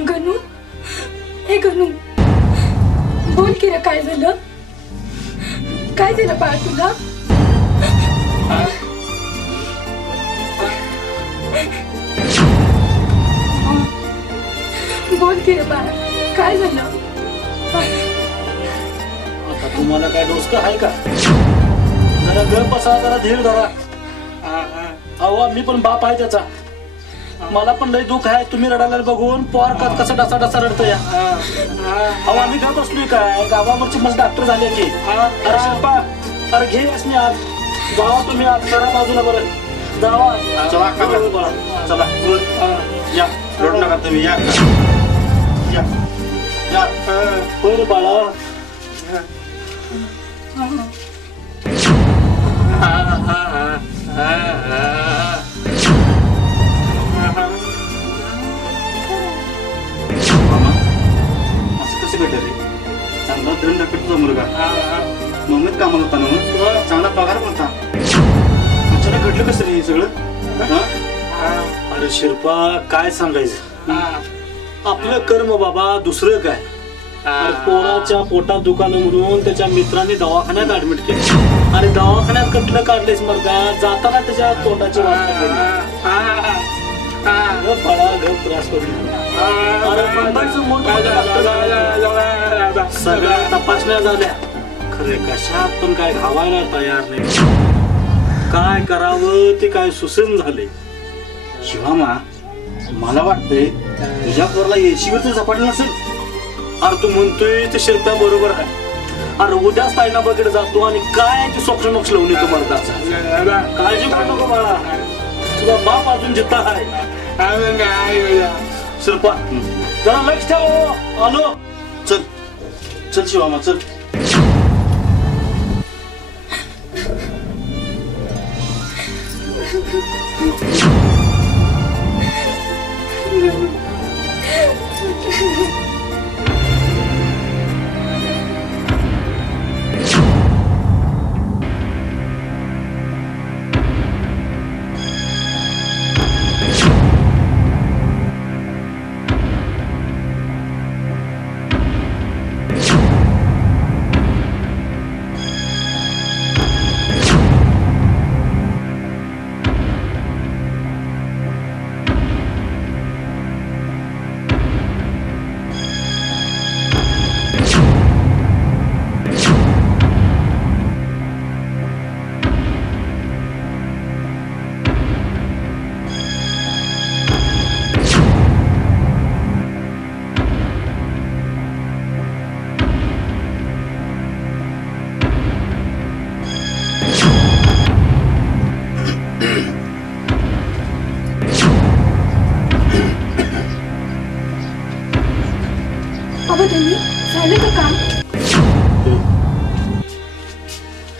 गणू, हे गणू, बोल की रे, काय झालं? काय झालं बाळा तुला? बोल की रे बाळा, काय झालं? आता तुम्हाला काय डोसकं आहे का? जरा गप बसा, जरा धीर धरा. अहो मी पण बाप आहे त्याचा. मला पण लय दुःख आहे. तुम्ही रडायला बघून पोर कसं डसा डसा रडतं या. अहो आम्ही घरात बसलोय काय? गावावरची मस्त डॉक्टर झाले की. अरे शिल्पा, अरे घे असणे आज. जावा तुम्ही आज, करा बाजूला बरं. जावा. चला काका, चला या, रडू नका तुम्ही, या या या. होय रे बाळा. भेटले चांगला दंड भेटतो मुलगा. मम्मीत कामाला होता ना, चांगला पगार पण होता. अचानक घडलं कसं रे सगळं? अरे शिल्पा, काय सांगायचं? आपलं कर्म बाबा, दुसरं काय. पोराच्या पोटात दुखालं म्हणून त्याच्या मित्रांनी दवाखान्यात ऍडमिट केलं. अरे दवाखान्यात कटलं काढलेस मर्दा, जाताना त्याच्या तोंडाची वाट त्रास करून. अरे मुंबईचं सगळ्या तपासण्या झाल्या, खरे कशात पण काय घावायला तयार नाही. काय करावं ते काय सुसेन झाले. शिवामा, मला वाटतंय तुझ्या पोरला येशीवर झपाटलं नसेल. अरे तू म्हणतोय ते शिल्पा बरोबर आहे. अरे उद्याच ताईना बघितलं जातो आणि काय ते सोक्ष मोक्ष लावून येतो मर्दाचा. काळजी करू नको बाळा, तुझा बाप अजून जिद्दा आहे. शिल्पा जरा लक्ष ठेव. आलो. चल चल शिवामा, चल.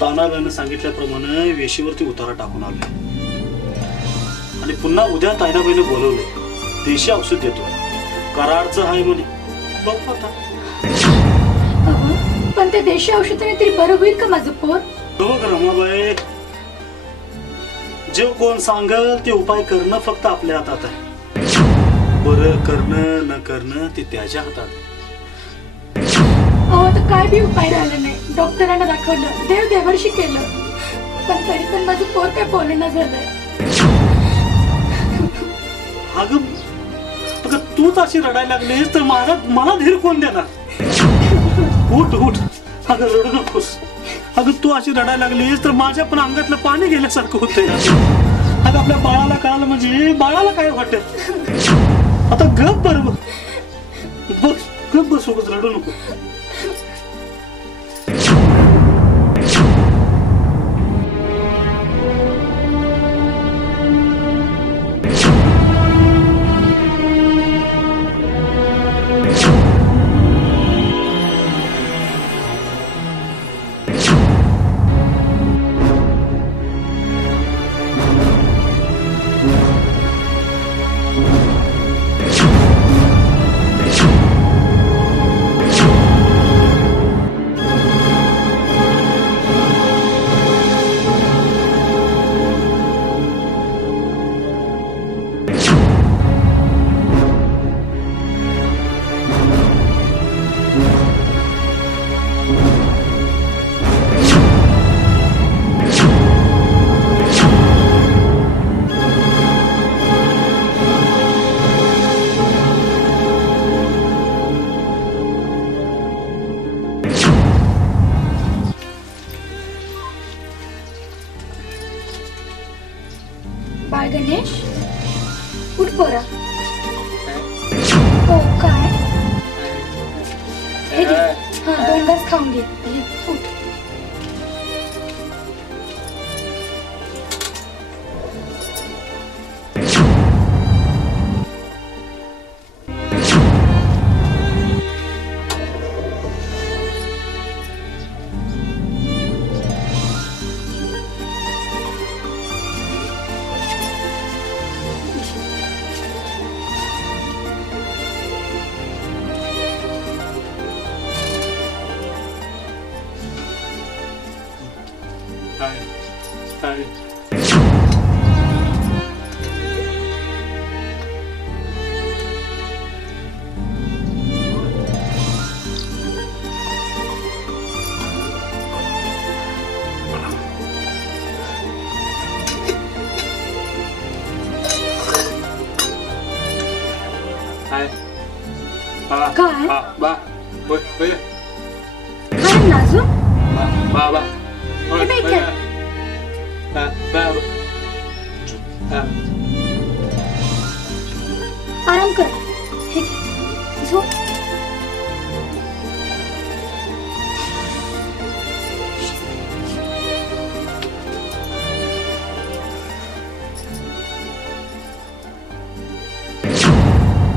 तानाव्यानं सांगितल्याप्रमाणे वेशीवरती उतारा टाकून आलोय आणि पुन्हा उद्या तायनाबाईने बोलवले. देशी औषध देतो, कराडचं आहे म्हणे. बघ आता. पण त्या देशी औषधाने तरी बरं होईल का माझं पोर? बघ रमाबाई, जे कोण सांगल ते उपाय करणं फक्त आपल्या हातात आहे. बरं करणं न करणं ते त्याच्या हातात आहे. आता काय बी उपाय राहिला नाही. डॉक्टरांना दाखवलं, देव देवर्षी केलं, पण तरी पण माझं पोर काय बोलणं झालंय. अगं तूच अशी रडायला लागलीस तर मला धीर कोण देणार? उठ उठ, अगं रडू नकोस. अगं तू अशी रडायला लागलीस तर माझ्या पण अंगातलं पाणी गेल्यासारखं होतंय. अगं आपल्या बाळाला कळालं म्हणजे बाळाला काय वाटत. आता गप बरोबर बस, गप बस, सोबत रडू नको. हे घे. हा 2 घास खाऊन घे. ये, उठ. काय? काय नाजू? हे बाई काय? आराम कर. हे घे. झोप.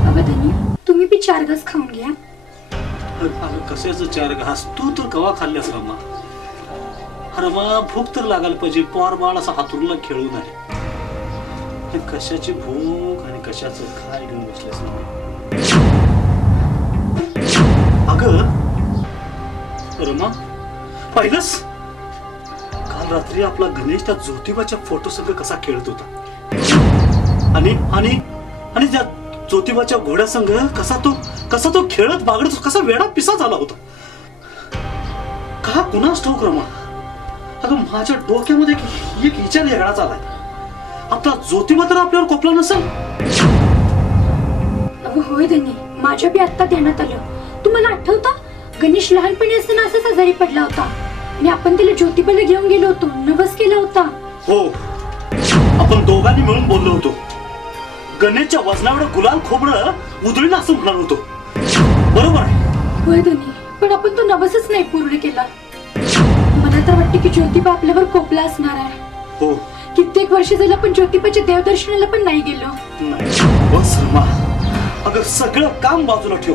अगं धनी, तुम्ही बी 4 घास खाऊन घ्या. कशाच 4 घास? तू तर कवा खाल्ल्यास रमा? रमा भूक तर लागायला पाहिजे. पोर बाळ असं हातूरला खेळू नये. कशाची भूक आणि कशाचं काय घेऊन बसल्यास? अगं रमा, पाहिलंस काल रात्री आपला गणेश त्या ज्योतिबाच्या फोटो संग कसा खेळत होता आणि आणि आणि त्या ज्योतिबाच्या घोड्या संग कसा तो खेळत बागडत कसा वेडा पिसा झाला होता. का कुणास ठाऊक रमा. अगं माझ्या डोक्यामध्ये एक विचार वेगळाच आलाय. आपला ज्योतिबा तर आपल्यावर कोपला नसेल? अगं होय धनी, माझ्या बी आत्ता ध्यानात आलं. तुम्हाला आठवतं गणेश लहानपणी असताना असंच आजारी पडला होता आणि आपण त्याला ज्योतिबाला घेऊन गेलो होतो, नवस केला होता. हो, आपण दोघांनी मिळून बोललो होतो. गणेशच्या वजनावर गुलाल खोबरं उधळीन असं म्हणणार होतो. बरोबर आहे? होय धनी, पण आपण तो नवसच नाही पूर्ण केला. मला तर वाटतं की ज्योतिबा आपल्यावर कोपला असणार आहे. हो, कित्येक वर्ष झालं पण ज्योतिबाच्या देवदर्शनाला पण नाही गेलो. बस रमा, अगं सगळं काम बाजूला ठेव.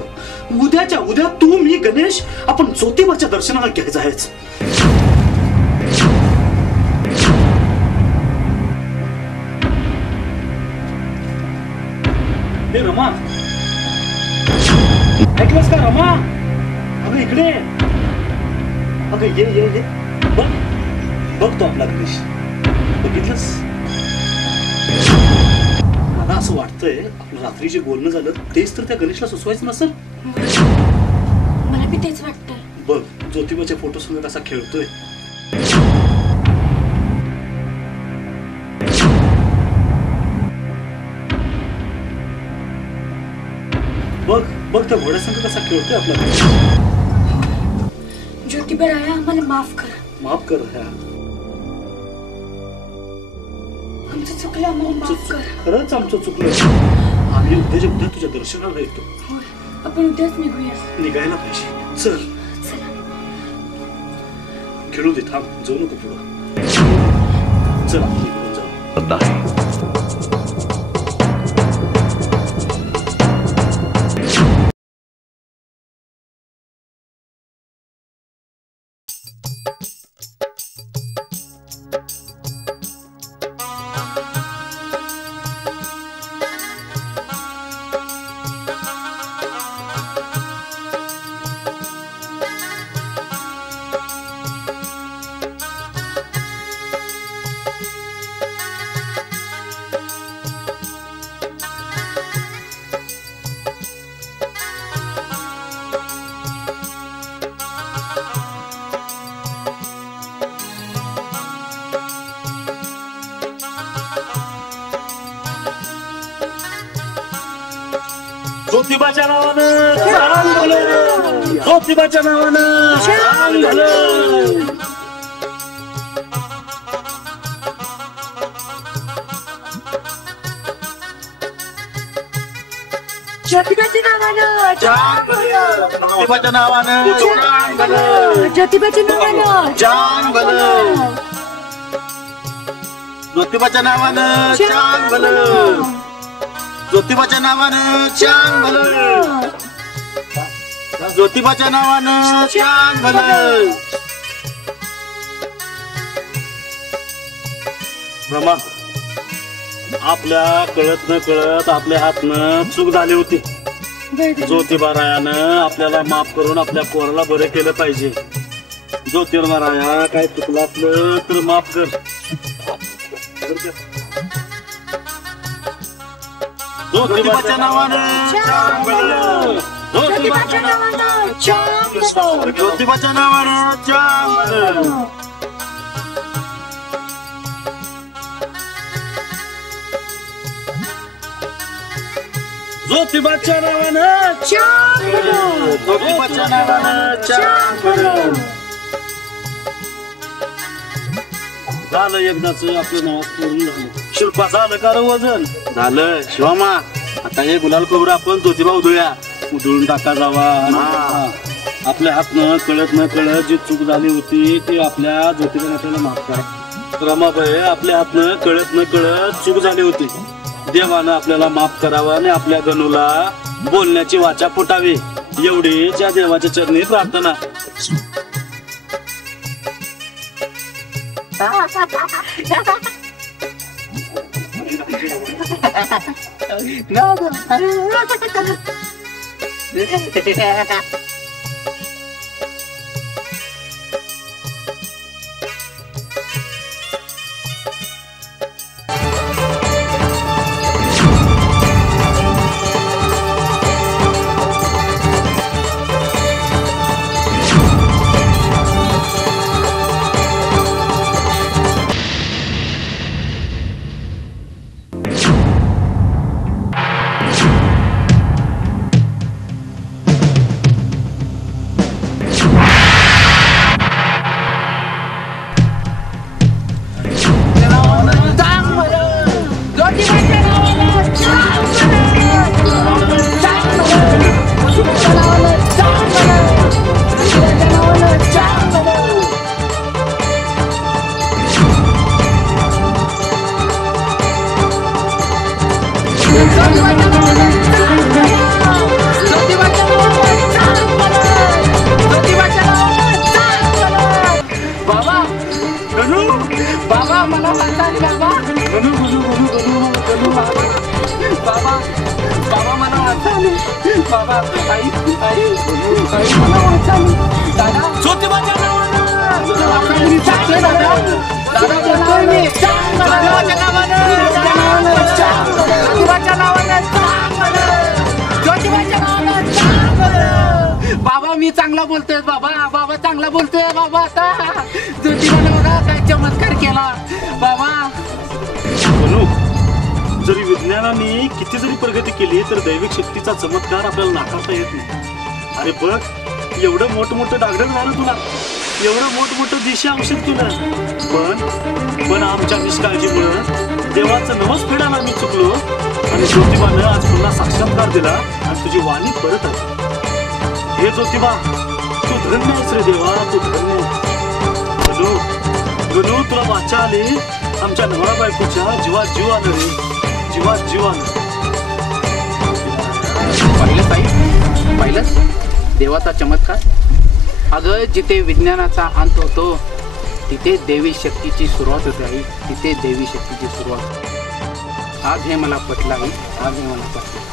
उद्याच्या उद्या तू मी गणेश आपण ज्योतिबाच्या दर्शनाला घ्यायचं आहेच. हे रमा, ऐकलंस का रमा? अगं इकडे. अगं ये. बघ तो आपला गणेश. बघितलंस? मला असं वाटतंय आपलं रात्री जे बोलणं झालं तेच तर त्या गणेशला सुचवायचं नसेल. मला बी तेच वाटतंय. बघ ज्योतिबाच्या फोटो संग कसा खेळतोय. बघ त्या घोड्यासंग कसा खेळतोय आपला गणेश. ज्योतिबा राया, आम्हाला माफ कर. माफ कर. आमचं चुकलं, आम्हाला माफ कर. खरंच आमचं चुकलं. आम्ही उद्याच्या उद्या तुझ्या दर्शनाला येतो. आपण उद्याच निघूया. निघायला पाहिजे. चल खेळू दे. थांब, जाऊ नको पुढं. चल आपण निघून जाऊ. ज्योतिबाच्या नावानं छान झालं. ज्योतिबाच्या नावानं छान झालं. ज्योतिबाच्या नावानं ज्योतिबाच्या नावानं ज्योतिबाच्या नावानं चांग भलं. ज्योतिबाच्या नावानं चांग भलं. ज्योतिबाच्या नावानं चांग भलं. ज्योतिबाच्या नावानं चांग भलं. ब्रह्मा, आपल्या कळत न कळत आपल्या हातनं चूक झाली होती. ज्योतिबारायानं आपल्याला माफ करून आपल्या पोराला बरं केलं पाहिजे. ज्योतिर्मराया काय चुकलं असलं तर माफ कर. ज्योतिबाच्या नावानं चांग भलं. ज्योतिबाच्या नावानं चांग भलं. ज्योतिबाच्या नावानं चांग भलं. ज्योतिबाच्या नावानं चांग भलं. ज्योतिबाच्या नावानं चांग भलं. झालं एकदाच आपलं नाव पूर्ण झालं. शिल्पा झालं का रे वजन? झालं शिवामा. आता हे गुलाल खोबरं आपण ज्योतिबा उधळूया. उधळून टाका जावा. हा. आपल्या हातनं कळत न कळत जी चूक झाली होती ती आपल्या ज्योतिबाने आपल्याला माफ करा. रमाबाई, आपल्या हातनं कळत न कळत चूक झाली होती. देवानं आपल्याला माफ करावं आणि आपल्या गणूला बोलण्याची वाचा फुटावी एवढीच या देवाच्या चरणी प्रार्थना. बाबा मला वाचताय बाबा. बाबा बाबा मला वाचताय. बाबा आई आई आई मला वाचताय. दादा ज्योतिबाच्या नावानं. दादा दादा बोलतोय मी. ज्योतिबाच्या नावानं. ज्योतिबाच्या नावानं. ज्योतिबाच्या नावानं. बाबा मी चांगला बोलतोय बाबा. बाबा चांगला बोलतोय बाबा. आता ज्योतिबाने बघा काय चमत्कार केला बाबा. जरी विज्ञानाने किती जरी प्रगती केली तर दैविक शक्तीचा चमत्कार आपल्याला नाकारता येत नाही. अरे बघ, एवढं मोठमोठं डागडग झालं तुला, एवढं मोठमोठं दिशा औषध तुला, पण आमच्या निष्काळजीमुळं देवाचं नवस फेडायला मी चुकलो आणि ज्योतिबानं आज पुन्हा साक्षात्कार दिला आणि तुझी वाणी परत आली. हे ज्योतिबा, तू धन्य आहेस रे देवा, तू धन्य. गणू गणू, तुला वाचा आली. आमच्या नवरा बायकोच्या जीवात जीव आलं रे, जीवात जीव आलं. पाहिलं ताई, पाहिलंच देवाचा चमत्कार. अगं जिथे विज्ञानाचा अंत होतो तिथे देवी शक्तीची सुरुवात होते आई. तिथे देवी शक्तीची सुरुवात. आज हे मला पटलं आई, आज हे मला पटलं.